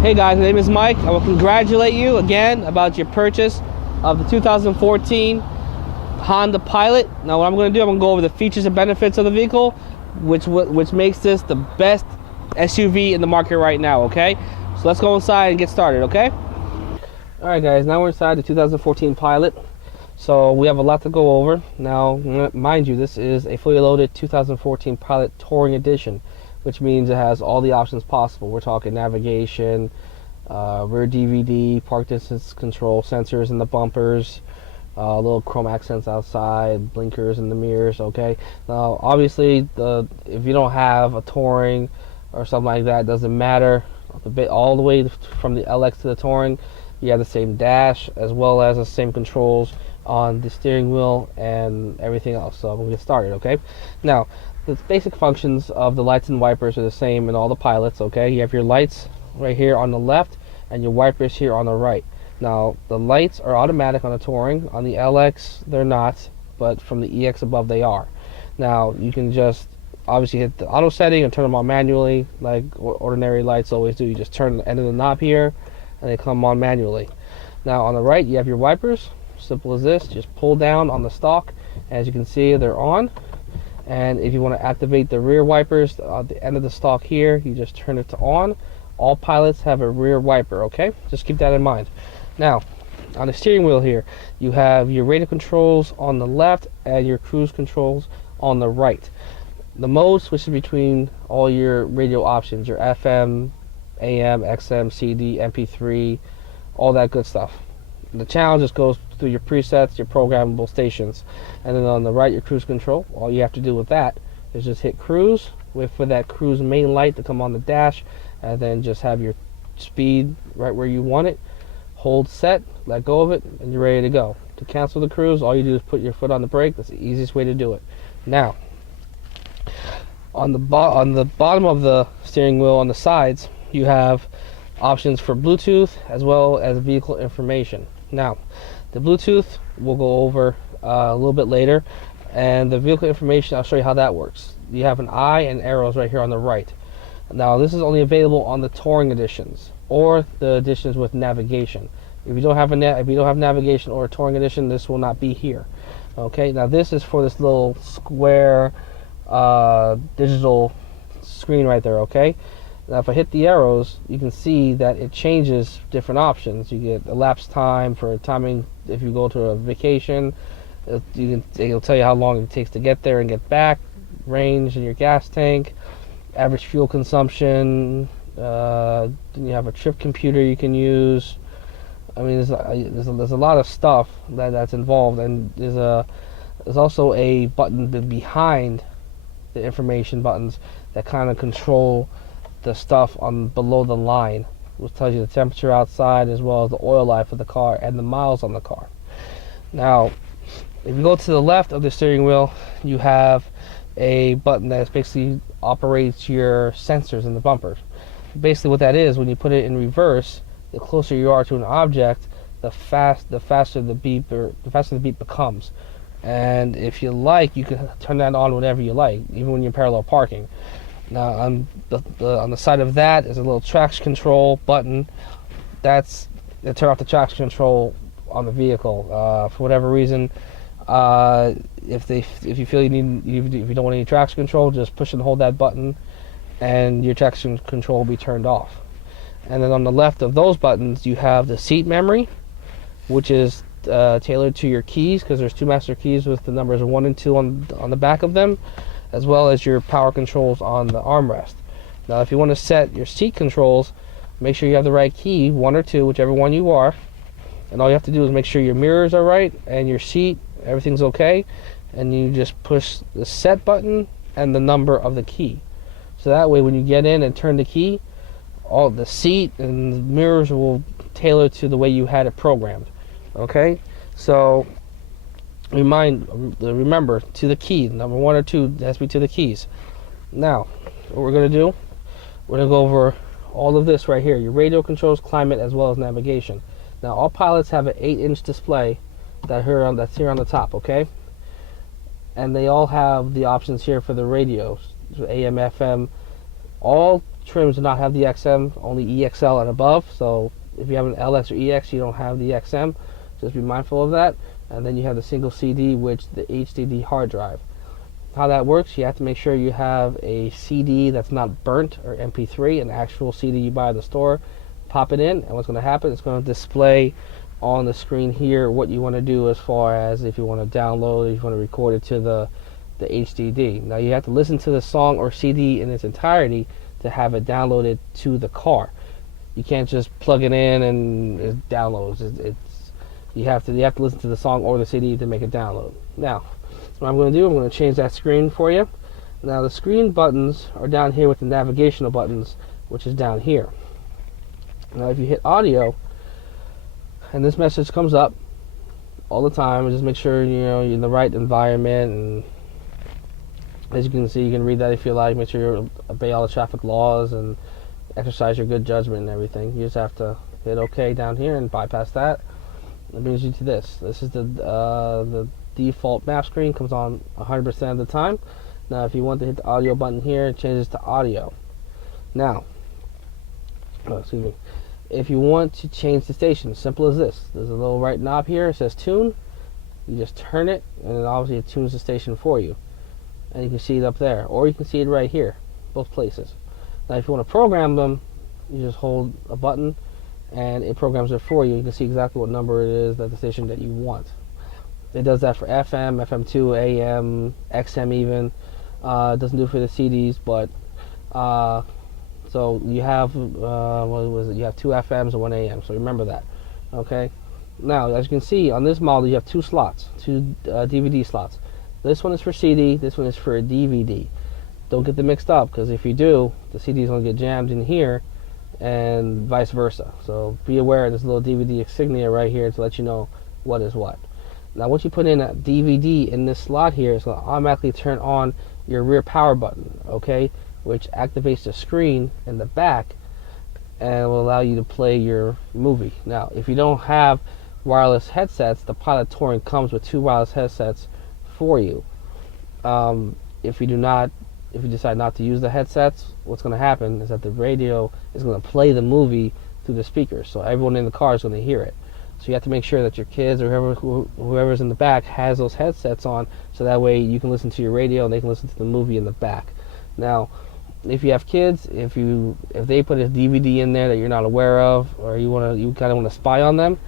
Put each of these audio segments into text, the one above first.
Hey guys, my name is Mike. I will congratulate you again about your purchase of the 2014 Honda Pilot. Now what I'm going to do, I'm going to go over the features and benefits of the vehicle, which makes this the best SUV in the market right now, okay? So let's go inside and get started, okay? Alright guys, now we're inside the 2014 Pilot. So we have a lot to go over. Now, mind you, this is a fully loaded 2014 Pilot Touring Edition, which means it has all the options possible. We're talking navigation, rear DVD, park distance control, sensors in the bumpers, little chrome accents outside, blinkers in the mirrors, okay? Now, obviously, if you don't have a Touring or something like that, it doesn't matter. All the way from the LX to the Touring, you have the same dash as well as the same controls on the steering wheel and everything else. So I'm going to get started, okay? Now, the basic functions of the lights and wipers are the same in all the Pilots, okay? You have your lights right here on the left and your wipers here on the right. Now, the lights are automatic on the Touring. On the LX, they're not, but from the EX above, they are. Now, you can just obviously hit the auto setting and turn them on manually like ordinary lights always do. You just turn the end of the knob here and they come on manually. Now, on the right, you have your wipers. Simple as this. Just pull down on the stalk. As you can see, they're on. And if you want to activate the rear wipers at the end of the stalk here, you just turn it to on. All Pilots have a rear wiper, okay? Just keep that in mind. Now, on the steering wheel here, you have your radio controls on the left and your cruise controls on the right. The mode switches between all your radio options, your FM, AM, XM, CD, MP3, all that good stuff. The channel just goes through your presets, your programmable stations. And then on the right, your cruise control. All you have to do with that is just hit cruise, wait for that cruise main light to come on the dash, and then just have your speed right where you want it. Hold set, let go of it, and you're ready to go. To cancel the cruise, all you do is put your foot on the brake. That's the easiest way to do it. Now, on the bottom of the steering wheel on the sides, you have options for Bluetooth as well as vehicle information. Now, the Bluetooth we'll go over a little bit later, and the vehicle information, I'll show you how that works. You have an eye and arrows right here on the right. Now, this is only available on the Touring editions or the editions with navigation. If you don't have navigation or a Touring edition, this will not be here. Okay, now this is for this little square digital screen right there, okay? Now, if I hit the arrows, you can see that it changes different options. You get elapsed time for timing if you go to a vacation. It'll tell you how long it takes to get there and get back, range in your gas tank, average fuel consumption. Then you have a trip computer you can use. I mean, there's a lot of stuff that's involved, and there's also a button behind the information buttons that kind of control the stuff on below the line, which tells you the temperature outside as well as the oil life of the car and the miles on the car. Now, if you go to the left of the steering wheel, you have a button that basically operates your sensors in the bumpers. Basically, what that is, when you put it in reverse, the closer you are to an object, the faster the beep becomes. And if you like, you can turn that on whenever you like, even when you're parallel parking. Now, on the side of that is a little traction control button. That's to turn off the traction control on the vehicle. For whatever reason, if you feel if you don't want any traction control, just push and hold that button, and your traction control will be turned off. And then on the left of those buttons, you have the seat memory, which is tailored to your keys, because there's two master keys with the numbers 1 and 2 on the back of them, as well as your power controls on the armrest. Now, if you want to set your seat controls, make sure you have the right key, 1 or 2, whichever one you are, and all you have to do is make sure your mirrors are right and your seat, everything's okay, and you just push the set button and the number of the key. So that way, when you get in and turn the key, all the seat and the mirrors will tailor to the way you had it programmed. Okay, so remember, to the key, number 1 or 2 has to be to the keys. Now, what we're going to do, we're going to go over all of this right here, your radio controls, climate, as well as navigation. Now, all Pilots have an 8-inch display that's here on the top, okay? And they all have the options here for the radios, AM, FM. All trims do not have the XM, only EXL and above. So if you have an LX or EX, you don't have the XM. Just be mindful of that. And then you have the single CD, which the HDD hard drive. How that works, you have to make sure you have a CD that's not burnt, or MP3, an actual CD you buy at the store. Pop it in, and what's going to happen, it's going to display on the screen here what you want to do as far as if you want to download, if you want to record it to the HDD. Now you have to listen to the song or CD in its entirety to have it downloaded to the car. You can't just plug it in and it downloads. You have to listen to the song or the CD to make it download. Now, what I'm going to do, I'm going to change that screen for you. Now the screen buttons are down here with the navigational buttons, which is down here. Now if you hit audio, and this message comes up all the time, just make sure you're in the right environment, and as you can see, you can read that if you like. Make sure you obey all the traffic laws and exercise your good judgment and everything. You just have to hit OK down here and bypass that. It brings you to this. This is the default map screen. Comes on 100% of the time. Now, if you want to hit the audio button here, it changes to audio. Now, excuse me. If you want to change the station, simple as this. There's a little right knob here. It says tune. You just turn it, and it obviously it tunes the station for you. And you can see it up there, or you can see it right here, both places. Now, if you want to program them, you just hold a button, and it programs it for you. You can see exactly what number it is, that the station that you want. It does that for FM, FM2, AM, XM even. It doesn't do it for the CDs, but so you have what was it? You have 2 FMs and 1 AM. So remember that. Okay. Now, as you can see on this model, you have 2 slots, 2 DVD slots. This one is for CD. This one is for a DVD. Don't get them mixed up, because if you do, the CD is going to get jammed in here, and vice versa. So be aware of this little DVD insignia right here to let you know what is what. Now, once you put in a DVD in this slot here, it's going to automatically turn on your rear power button, okay, which activates the screen in the back and will allow you to play your movie. Now, if you don't have wireless headsets, the Pilot Touring comes with 2 wireless headsets for you. If you decide not to use the headsets, what's going to happen is that the radio is going to play the movie through the speakers, so everyone in the car is going to hear it. So you have to make sure that your kids or whoever's in the back has those headsets on, so that way you can listen to your radio and they can listen to the movie in the back. Now, if you have kids, if they put a DVD in there that you're not aware of, or you kind of want to spy on them,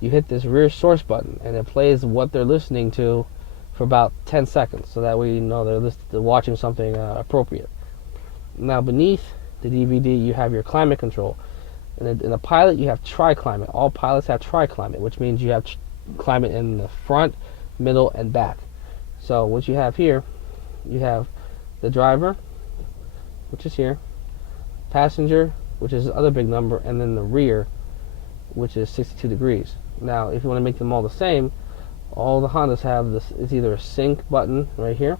you hit this rear source button, and it plays what they're listening to for about 10 seconds, so that way you know they're watching something appropriate. Now, beneath the DVD, you have your climate control. In the Pilot, you have tri-climate. All Pilots have tri-climate, which means you have climate in the front, middle, and back. So what you have here, you have the driver, which is here, passenger, which is the other big number, and then the rear, which is 62 degrees. Now, if you want to make them all the same, all the Hondas have this. It's either a sync button right here,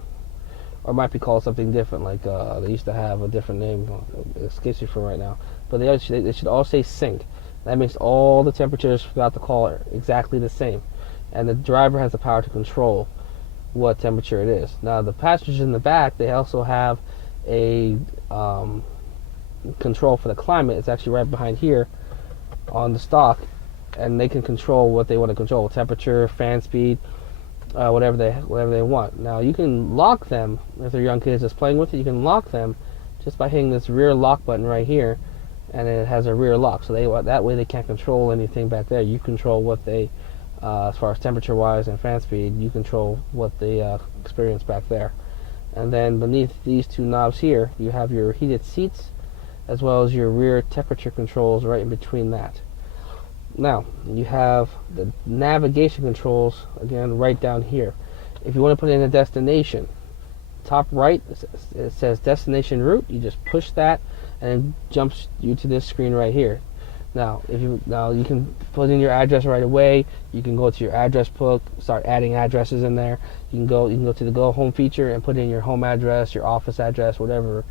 or it might be called something different, like they used to have a different name. It escapes me from right now. But they should all say sync. That makes all the temperatures throughout the car exactly the same. And the driver has the power to control what temperature it is. Now, the passengers in the back, they also have a control for the climate. It's actually right behind here on the stock, and they can control what they want to control: temperature, fan speed, whatever they want. Now, you can lock them if they're young kids just playing with it. You can lock them just by hitting this rear lock button right here, and it has a rear lock. So that way they can't control anything back there. You control what they, as far as temperature-wise and fan speed, you control what they experience back there. And then beneath these 2 knobs here, you have your heated seats, as well as your rear temperature controls right in between that. Now, you have the navigation controls, again, right down here. If you want to put in a destination, top right, it says destination route. You just push that, and it jumps you to this screen right here. Now, you can put in your address right away. You can go to your address book, start adding addresses in there. You can go to the Go Home feature and put in your home address, your office address, whatever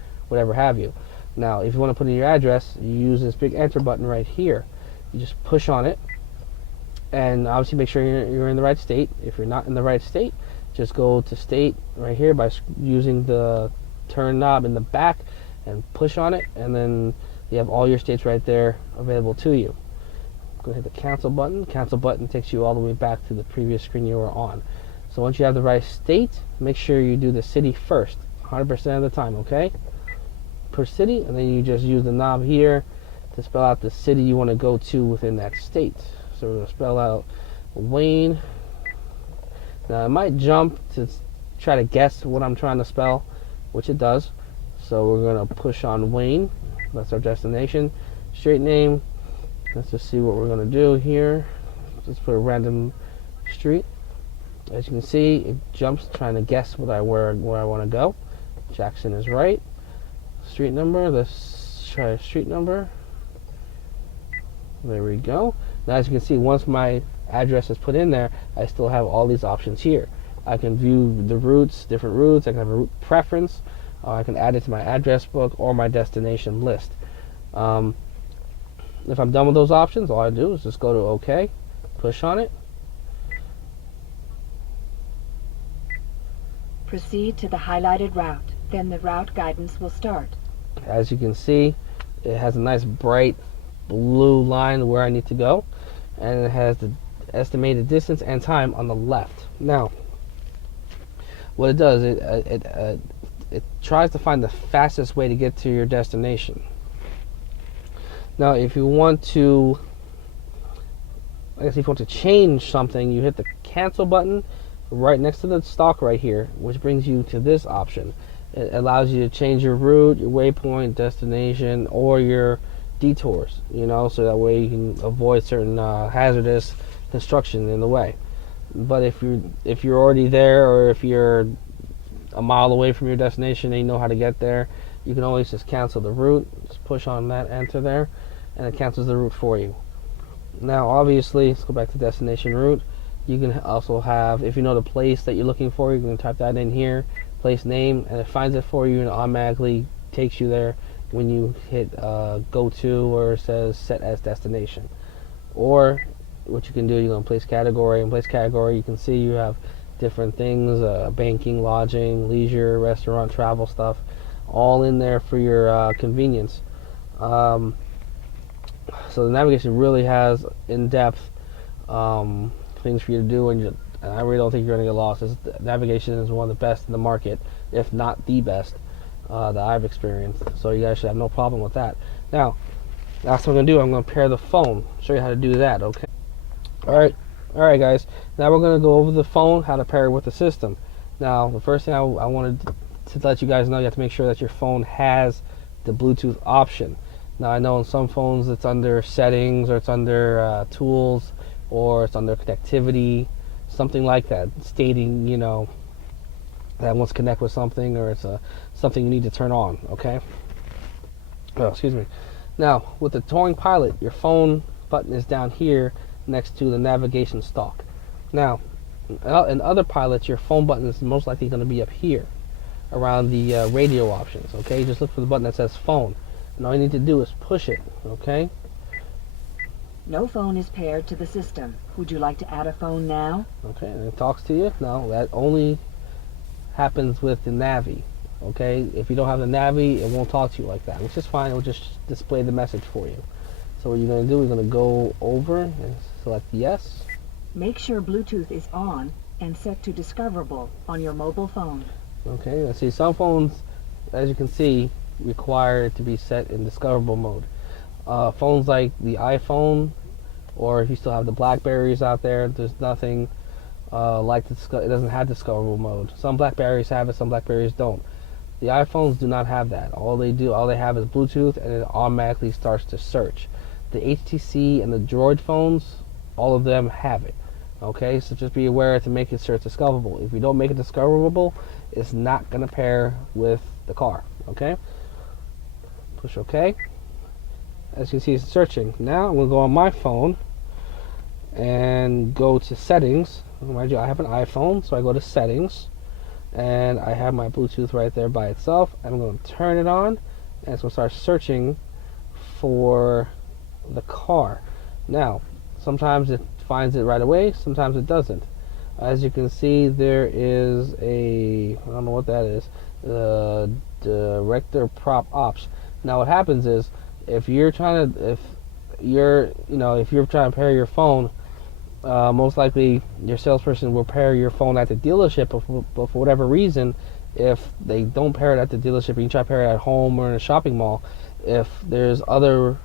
have you. Now, if you want to put in your address, you use this big enter button right here. You just push on it, and obviously make sure you're in the right state. If you're not in the right state, just go to state right here by using the turn knob in the back, and push on it, and then you have all your states right there available to you. Go hit the cancel button. Cancel button takes you all the way back to the previous screen you were on. So once you have the right state, make sure you do the city first, 100% of the time, okay? Push city, and then you just use the knob here to spell out the city you want to go to within that state. So we're going to spell out Wayne. Now it might jump to try to guess what I'm trying to spell, which it does. So we're going to push on Wayne. That's our destination. Street name. Let's just see what we're going to do here. Let's put a random street. As you can see, it jumps trying to guess where I want to go. Jackson is right. Street number. Let's try a street number. There we go. Now as you can see, once my address is put in there, I still have all these options here. I can view the routes, different routes. I can have a route preference. I can add it to my address book or my destination list. If I'm done with those options, all I do is just go to OK, push on it. Proceed to the highlighted route. Then the route guidance will start. As you can see, it has a nice bright blue line where I need to go, and it has the estimated distance and time on the left. Now, what it does, it tries to find the fastest way to get to your destination. Now, if you want to, if you want to change something, you hit the cancel button right next to the stalk right here, which brings you to this option. It allows you to change your route, your waypoint, destination, or your detours, so that way you can avoid certain hazardous construction in the way. But if you're already there, or if you're a mile away from your destination and you know how to get there, you can always just cancel the route. Just push on that enter there, and it cancels the route for you. Now, obviously, let's go back to destination route. You can also have, if you know the place that you're looking for, you can type that in here, place name, and it finds it for you and automatically takes you there when you hit go to, or it says set as destination. Or what you can do, you're going to place category. In place category, you can see you have different things, banking, lodging, leisure, restaurant, travel stuff, all in there for your convenience. So the navigation really has in-depth things for you to do, and I really don't think you're going to get lost. Navigation is one of the best in the market, if not the best that I've experienced. So you guys should have no problem with that. Now, that's what I'm going to do. I'm going to pair the phone. Show you how to do that, okay? All right, guys. Now we're going to go over the phone, how to pair it with the system. Now, the first thing I wanted to let you guys know, you have to make sure that your phone has the Bluetooth option. Now, I know in some phones it's under settings, or it's under tools, or it's under connectivity, something like that, stating, that wants to connect with something, or it's something you need to turn on, okay? Oh, excuse me. Now, with the Touring Pilot, your phone button is down here next to the navigation stalk. Now, in other pilots, your phone button is most likely going to be up here, around the radio options, okay? Just look for the button that says phone, and all you need to do is push it, okay? No phone is paired to the system. Would you like to add a phone now? Okay, and it talks to you. Now, that only happens with the Navi, okay? If you don't have the Navi, it won't talk to you like that, which is fine. It will just display the message for you. So what you're going to do, you're going to go over and select yes. Make sure Bluetooth is on and set to discoverable on your mobile phone. Okay, let's see. Some phones, as you can see, require it to be set in discoverable mode. Phones like the iPhone, or if you still have the Blackberries out there, there's nothing it doesn't have discoverable mode. Some Blackberries have it, some Blackberries don't. The iPhones do not have that. All they have is Bluetooth, and it automatically starts to search. The HTC and the Droid phones, all of them have it. Okay, so just be aware to make it search discoverable. If you don't make it discoverable, it's not going to pair with the car. Okay, push OK. As you can see, it's searching. Now I'm going to go on my phone and go to settings. Mind you, I have an iPhone, so I go to settings, and I have my Bluetooth right there by itself. I'm going to turn it on, and it's going to start searching for the car. Now, sometimes it finds it right away, sometimes it doesn't. As you can see, there is I don't know what that is, director prop ops. Now what happens is, if you're trying to pair your phone, most likely your salesperson will pair your phone at the dealership, but for whatever reason, if they don't pair it at the dealership and you try to pair it at home or in a shopping mall, if there's other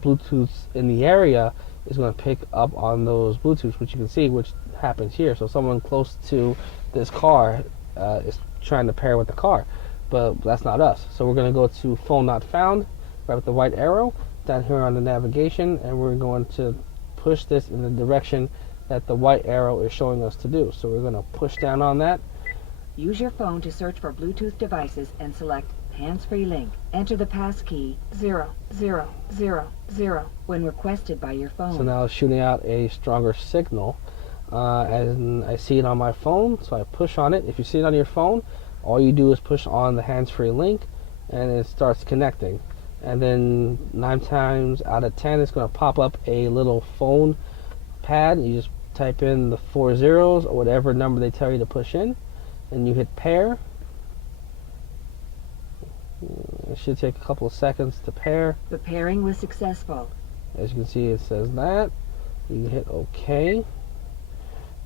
Bluetooths in the area, it's going to pick up on those Bluetooths, which you can see, which happens here. So someone close to this car is trying to pair with the car, but that's not us. So we're going to go to phone not found, right with the white arrow down here on the navigation, and we're going to push this in the direction that the white arrow is showing us to do. So we're going to push down on that. Use your phone to search for Bluetooth devices and select hands-free link. Enter the pass key 0000 when requested by your phone. So now it's shooting out a stronger signal, and I see it on my phone, so I push on it. If you see it on your phone, all you do is push on the hands-free link and it starts connecting. And then 9 times out of 10 it's going to pop up a little phone pad. You just type in the 4 zeros or whatever number they tell you to push in, and you hit pair. It should take a couple of seconds to pair. The pairing was successful. As you can see, it says that. You can hit OK,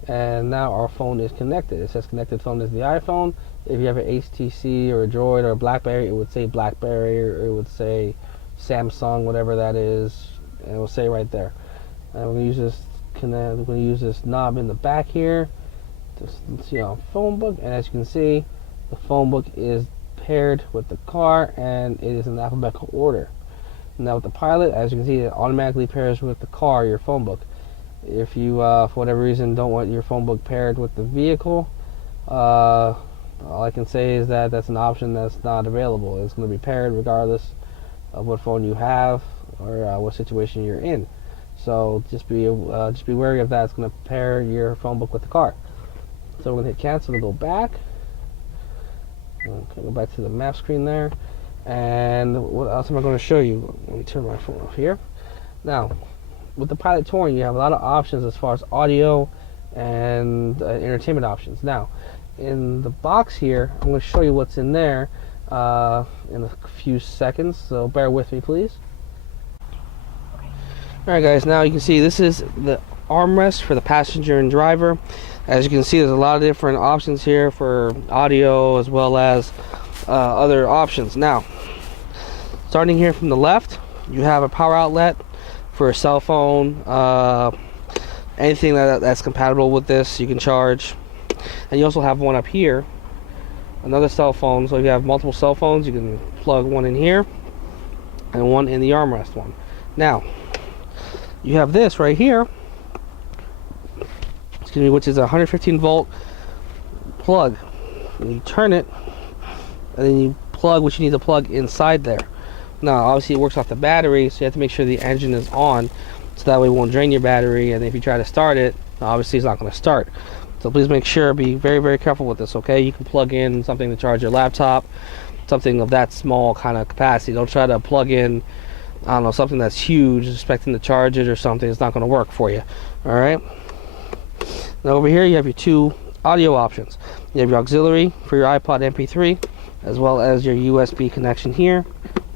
and now our phone is connected. It says connected phone is the iPhone. If you have an HTC or a Droid or a BlackBerry, it would say BlackBerry, or it would say Samsung, whatever that is, and it will say right there. And we're going to use this we're going to use this knob in the back here to see our phone book, and as you can see, the phone book is paired with the car, and it is in alphabetical order. Now with the Pilot, as you can see, it automatically pairs with the car, your phone book. If you, for whatever reason, don't want your phone book paired with the vehicle, all I can say is that that's an option that's not available. It's going to be paired regardless of what phone you have or what situation you're in. So just be wary of that. It's going to pair your phone book with the car. So we're going to hit cancel to go back. Okay, go back to the map screen there. And what else am I going to show you? Let me turn my phone off here. Now, with the Pilot Touring, you have a lot of options as far as audio and entertainment options. Now, in the box here, I'm going to show you what's in there in a few seconds, so bear with me, please. Alright guys, now you can see this is the armrest for the passenger and driver. As you can see, there's a lot of different options here for audio as well as other options. Now, starting here from the left, you have a power outlet for a cell phone, anything that's compatible with this you can charge. And you also have one up here, another cell phone. So if you have multiple cell phones, you can plug one in here and one in the armrest one. Now, you have this right here, excuse me, which is a 115 volt plug. And you turn it, and then you plug what you need to plug inside there. Now, obviously it works off the battery, so you have to make sure the engine is on, so that way it won't drain your battery, and if you try to start it, obviously it's not going to start. So please make sure, be very, very careful with this, okay? You can plug in something to charge your laptop, something of that small kind of capacity. Don't try to plug in, I don't know, something that's huge, expecting to charge it or something. It's not going to work for you, all right? Now over here, you have your two audio options. You have your auxiliary for your iPod MP3, as well as your USB connection here,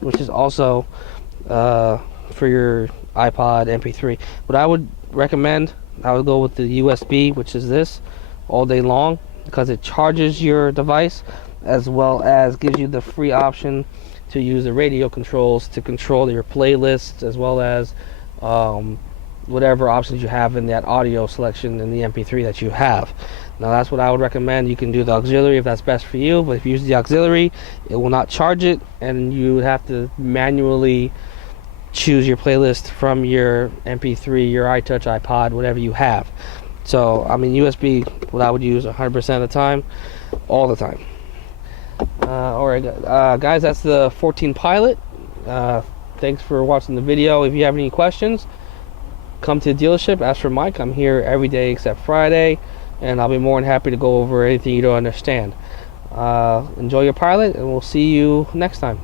which is also for your iPod MP3. What I would recommend, I would go with the USB, which is this, all day long, because it charges your device as well as gives you the free option to use the radio controls to control your playlists, as well as whatever options you have in that audio selection in the MP3 that you have. Now that's what I would recommend. You can do the auxiliary if that's best for you, but if you use the auxiliary, it will not charge it, and you would have to manually choose your playlist from your MP3, your iTouch, iPod, whatever you have. So, I mean, USB, what I would use 100% of the time, all the time. Alright, guys, that's the 14 Pilot. Thanks for watching the video. If you have any questions, come to the dealership, ask for Mike. I'm here every day except Friday, and I'll be more than happy to go over anything you don't understand. Enjoy your Pilot, and we'll see you next time.